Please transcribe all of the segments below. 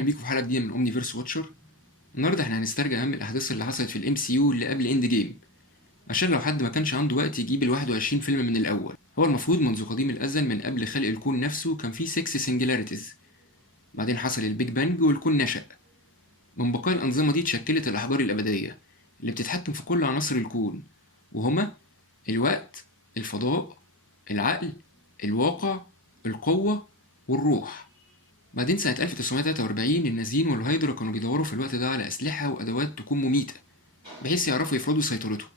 اهلا بيكم في حلقه جديده من اومنيفيرس واتشر. النهارده احنا هنسترجع اهم الاحداث اللي حصلت في الام سي يو اللي قبل اند جيم، عشان لو حد ما كانش عنده وقت يجيب ال 21 فيلم من الاول. هو المفروض منذ قديم الازل من قبل خلق الكون نفسه كان في 6 سنجلاريتيز، بعدين حصل البيج بانج والكون نشأ. من بقايا الانظمه دي اتشكلت الاحجار الابديه اللي بتتحكم في كل عناصر الكون، وهما الوقت، الفضاء، العقل، الواقع، القوه والروح. بعدين سنة 1943 النازيين والهايدرا كانوا بيدوروا في الوقت ده على أسلحة وأدوات تكون مميتة بحيث يعرفوا يفرضوا سيطرتهم.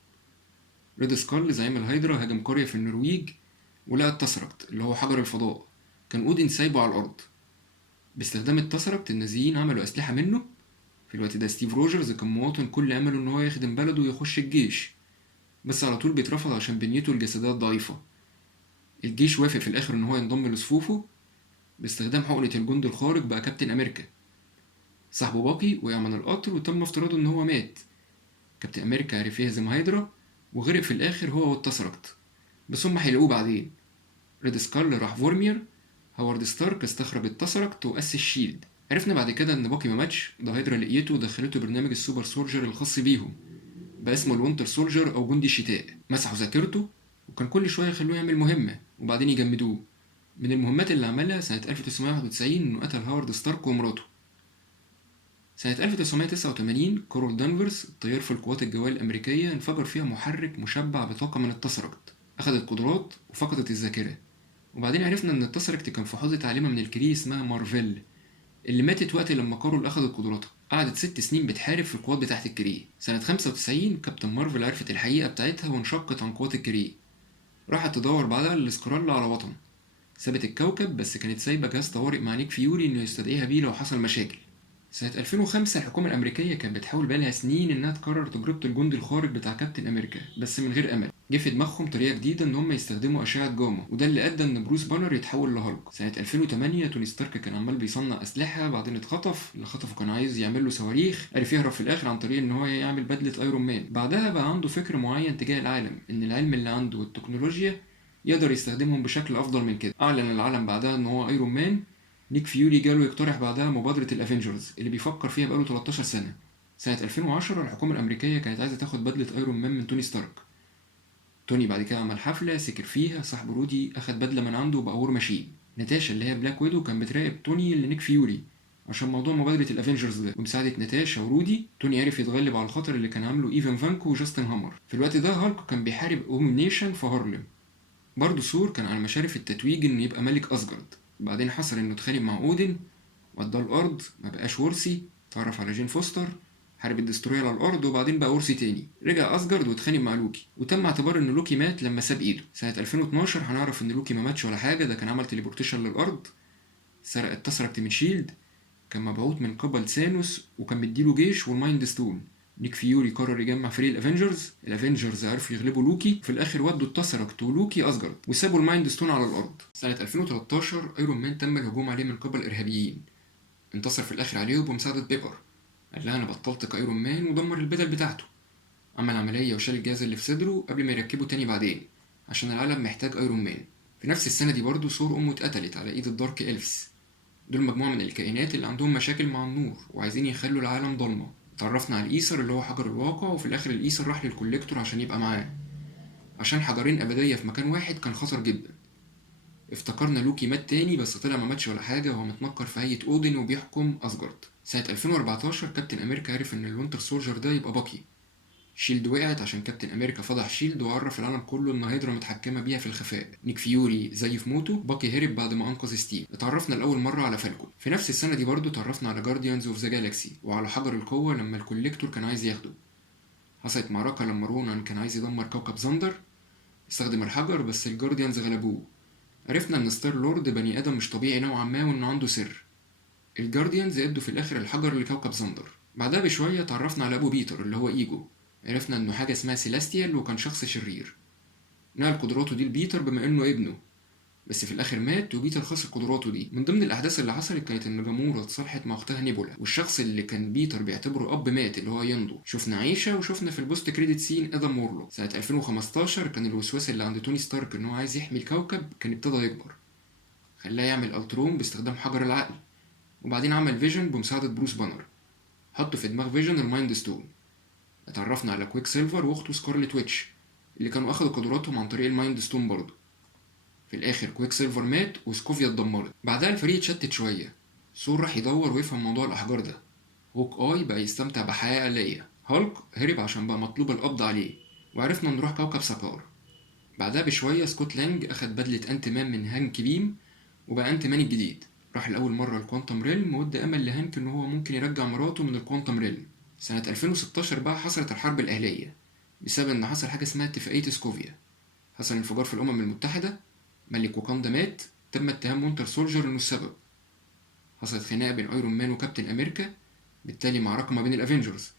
ريد سكال زعيم الهايدرا هاجم قرية في النرويج ولقى التسركت اللي هو حجر الفضاء، كان أودين سايبه على الأرض. باستخدام التسركت النازيين عملوا أسلحة منه. في الوقت ده ستيف روجرز كان مواطن كل أمله إن هو يخدم بلده ويخش الجيش، بس على طول بيترفض عشان بنيته الجسدية ضعيفة. الجيش وافق في الآخر إن هو ينضم لصفوفه. باستخدام حقنة الجند الخارق بقى كابتن أمريكا. صاحبه باقي وقع من القطر وتم افتراضه ان هو مات. كابتن امريكا عرف يهزم هايدرا وغرق في الاخر هو والتسركت، بس هم هيلاقوه بعدين. ريد سكار راح فورمير. هوارد ستارك استخرج التسركت واسس شيلد. عرفنا بعد كده ان باقي ما ماتش، ده هايدرا لقيته ودخلته برنامج السوبر سولجر الخاص بيهم بقى اسمه الوينتر سولجر او جندي الشتاء. مسحوا ذاكرته وكان كل شويه يخلوه يعمل مهمه وبعدين يجمدوه. من المهمات اللي عملها سنه 1991 انه قتل هوارد ستارك ومراته. سنة 1989 كارول دانفرز طيار في القوات الجوية الأمريكية انفجر فيها محرك مشبع بطاقة من التسركت، أخدت قدرات وفقدت الذاكرة. وبعدين عرفنا إن التسركت كان في حوزة عالمة من الكري اسمها مارفيل اللي ماتت وقت لما كارول أخدت قدراتها. قعدت 6 سنين بتحارب في القوات بتاعت الكري. سنة 95 كابتن مارفل عرفت الحقيقة بتاعتها وانشقت عن قوات الكري. راحت تدور بعدها للسكرال على وطن. سابت الكوكب بس كانت سايبة جهاز طوارئ مع نيك فيوري إنه يستدعيها بيه لو حصل مشاكل. سنة 2005 الحكومة الأمريكية كانت بتحاول بقالها سنين إنها تكرر تجربة الجندي الخارق بتاع كابتن أمريكا بس من غير أمل. جه في دماغهم طريقة جديدة إن هم يستخدموا أشعة جاما، وده اللي أدى إن بروس بانر يتحول لهالك. سنة 2008 توني ستارك كان عمال بيصنع أسلحة، بعدين اتخطف. اللي خطفه كان عايز يعمل له صواريخ، عرف يهرب في الآخر عن طريق إن هو يعمل بدلة أيرون مان. بعدها بقى عنده فكر معين تجاه العالم، إن العلم اللي عنده والتكنولوجيا يقدر يستخدمهم بشكل أفضل من كده. أعلن العالم بعدها إن هو أيرون مان. نيك فيوري جاله يقترح بعدها مبادرة الافنجرز اللي بيفكر فيها بقاله 13 سنة. سنة 2010 الحكومة الأمريكية كانت عايزة تاخد بدلة ايرون مان من توني ستارك. توني بعد كده عمل حفلة سكر فيها، صاحبه رودي أخد بدلة من عنده وبقى وور ماشين. ناتاشا اللي هي بلاك ويدو كان بتراقب توني اللي نيك فيوري عشان موضوع مبادرة الافنجرز ده. ومساعدة ناتاشا ورودي توني عرف يتغلب على الخطر اللي كان عامله ايفان فانكو وجاستن هامر. في الوقت ده هالك كان بيحارب اومنيشن في هارلم. برضه ثور كان على مشارف التتويج انه يبقى ملك اسجارد. بعدين حصل انه اتخانق مع اودن واداه الارض، ما بقاش ورثي. اتعرف على جين فوستر، حارب الدستروير على الارض وبعدين بقى ورثي تاني. رجع اسجارد واتخانق مع لوكي، وتم اعتبار ان لوكي مات لما ساب ايده. سنه 2012 هنعرف ان لوكي ما ماتش ولا حاجه، ده كان عمل تليبورتيشن للارض. سرق التسركت من شيلد، كان مبعوث من قبل ثانوس وكان مديله جيش والمايند ستون. نيك فيوري قرر يجمع فريق الافنجرز عرفوا يغلبوا لوكي. في الاخر ودوا التسركت ولوكي اسجارد وسابوا المايند ستون على الارض. سنه 2013 ايرون مان تم الهجوم عليه من قبل ارهابيين، انتصر في الاخر عليهم بمساعدة بيبر. قال لها انا بطلت كايرون مان ودمر البدل بتاعته. عمل عملية وشال الجهاز اللي في صدره قبل ما يركبه تاني بعدين عشان العالم محتاج ايرون مان. في نفس السنة دي برضه ثور امه اتقتلت على ايد الدارك إلفز. دول مجموعة من الكائنات اللي عندهم مشاكل مع النور وعايزين يخلوا العالم ضلمة. اتعرفنا على الإيسر اللي هو حجر الواقع، وفي الآخر الإيسر راح للكوليكتور عشان يبقى معاه، عشان حجرين أبدية في مكان واحد كان خطر جدا. افتكرنا لوكي مات تاني بس طلع ما ماتش ولا حاجة، وهو متنكر في هيئة أودن وبيحكم أسجارد. سنة 2014 كابتن أمريكا عرف إن الوينتر سولجر ده يبقى باقي. شيلد وقعت عشان كابتن أمريكا فضح شيلد وعرف العالم كله إن هيدرا متحكمة بيها في الخفاء. نيك فيوري زي في موته، باقي هرب بعد ما أنقذ ستيف. اتعرفنا لأول مرة على فالكون. في نفس السنة دي برضه اتعرفنا على جارديانز اوف ذا جالاكسي وعلى حجر القوة لما الكوليكتور كان عايز ياخده. حصلت معركة لما رونان كان عايز يدمر كوكب زندر، استخدم الحجر بس الجارديانز غلبوه. عرفنا ان ستار لورد بني ادم مش طبيعي نوعا ما وانه عنده سر. الجارديانز ادوا في الاخر الحجر لكوكب زندر. بعدها بشويه اتعرفنا على ابو بيتر اللي هو ايجو. عرفنا انه حاجه اسمها سيلاستيال وكان شخص شرير. نقل قدراته دي لبيتر بما انه ابنه، بس في الاخر مات وبيتر خسر قدراته دي. من ضمن الاحداث اللي حصلت كانت ان جامورا اتصالحت مع اختها نيبولا، والشخص اللي كان بيتر بيعتبره اب مات اللي هو يندو. شفنا عيشه وشفنا في البوست كريدت سين ادم مورلو. سنه 2015 كان الوسواس اللي عند توني ستارك ان هو عايز يحمي الكوكب كان ابتدى يكبر، خلاه يعمل الترون باستخدام حجر العقل. وبعدين عمل فيجن بمساعدة بروس بانر، حط في دماغ فيجن المايند ستون. اتعرفنا على كويك سيلفر واخته سكارلت ويتش اللي كانوا اخدوا قدراتهم عن طريق المايند ستون برضه. في الاخر كويك سيلفر مات وسكوفيا اتدمرت. بعدها الفريق اتشتت شويه، ثور راح يدور ويفهم موضوع الاحجار ده، هوك اي بقى يستمتع بحياه آلية، هالك هرب عشان بقى مطلوب القبض عليه، وعرفنا نروح كوكب سكار. بعدها بشويه سكوت لانج اخد بدله انت مان من هانك بيم وبقى انت مان الجديد. راح لأول مرة الكوانتم ريلم وادى أمل لهانك إن هو ممكن يرجع مراته من الكوانتم ريلم. سنة 2016 بقى حصلت الحرب الأهلية بسبب إن حصل حاجة اسمها اتفاقية سكوفيا. حصل انفجار في الأمم المتحدة، ملك واكاندا مات، تم اتهام وينتر سولجر إنه السبب. حصلت خناقة بين ايرون مان وكابتن أمريكا، بالتالي معركة ما بين الأفينجرز.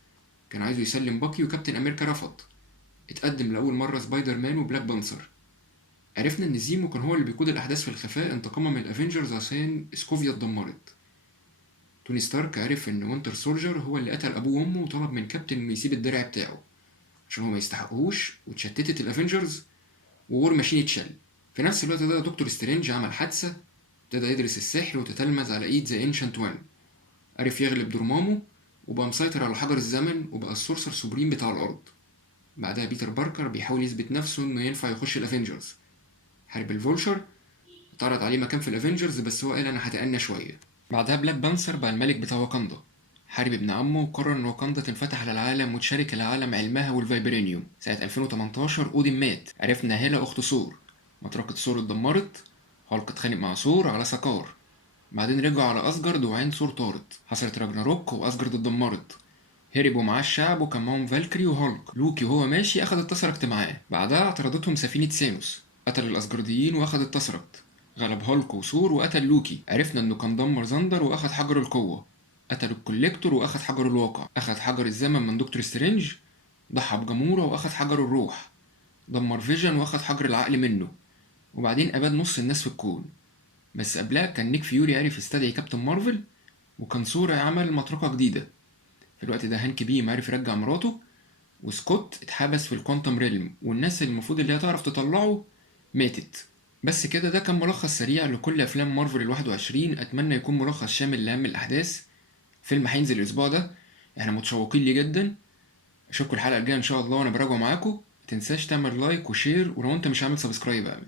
كان عايزه يسلم باكي وكابتن أمريكا رفض. اتقدم لأول مرة سبايدر مان وبلاك بانثر. عرفنا إن زيمو كان هو اللي بيقود الأحداث في الخفاء انتقاما من الأفينجرز عشان سكوفيا اتدمرت. توني ستارك عرف ان وينتر سولجر هو اللي قتل ابوه وامه وطلب من كابتن انه يسيب الدرع بتاعه عشان هو ما يستحقهوش، واتشتتت الافنجرز وور ماشين اتشل. في نفس الوقت ده دكتور سترينج عمل حادثه، ابتدى يدرس السحر وتتلمذ على ايد ذا انشنت وان، عرف يغلب دورمامو وبقى مسيطر على حجر الزمن وبقى السورسر سوبريم بتاع الارض. بعدها بيتر باركر بيحاول يثبت نفسه انه ينفع يخش الافنجرز. حارب الفولشر، اتعرض عليه مكان في الافنجرز بس هو قال انا هتأنى شويه. بعدها بلاك بانثر بقى الملك بتاع واكاندا، حارب ابن عمه وقرر ان واكاندا تنفتح على العالم وتشارك العالم علمها والفايبرينيوم. سنة 2018 اودين مات، عرفنا هيلا اخت ثور، مطرقة ثور اتدمرت، هالك اتخانق مع ثور على سكار، بعدين رجعوا على اسجارد وعين ثور طارت، حصلت راجناروك واسجارد اتدمرت، هربوا معاه الشعب وكان معاهم فالكري وهالك. لوكي وهو ماشي اخد التسركت معاه، بعدها اعترضتهم سفينة سانوس، قتل الاسجارديين واخد التسركت، غلب هالك وثور وقتل لوكي. عرفنا انه كان دمر زندر واخد حجر القوة، قتل الكوليكتور واخد حجر الواقع، اخد حجر الزمن من دكتور سترينج، ضحى بجمورة واخد حجر الروح، دمر فيجن واخد حجر العقل منه، وبعدين اباد نص الناس في الكون. بس قبلها كان نيك فيوري عرف يستدعي كابتن مارفل، وكان ثور عمل مطرقة جديدة. في الوقت ده هانك بيم عرف يرجع مراته، وسكوت اتحبس في الكوانتم ريلم، والناس اللي المفروض اللي هي تعرف تطلعه ماتت. بس كده ده كان ملخص سريع لكل افلام مارفل ال21. اتمنى يكون ملخص شامل لاهم الاحداث. فيلم هينزل الاسبوع ده، احنا متشوقين ليه جدا. اشوفكم الحلقه الجايه ان شاء الله وانا براجعه معاكم. متنساش تعمل لايك وشير، ولو انت مش عامل سبسكرايب اعمل.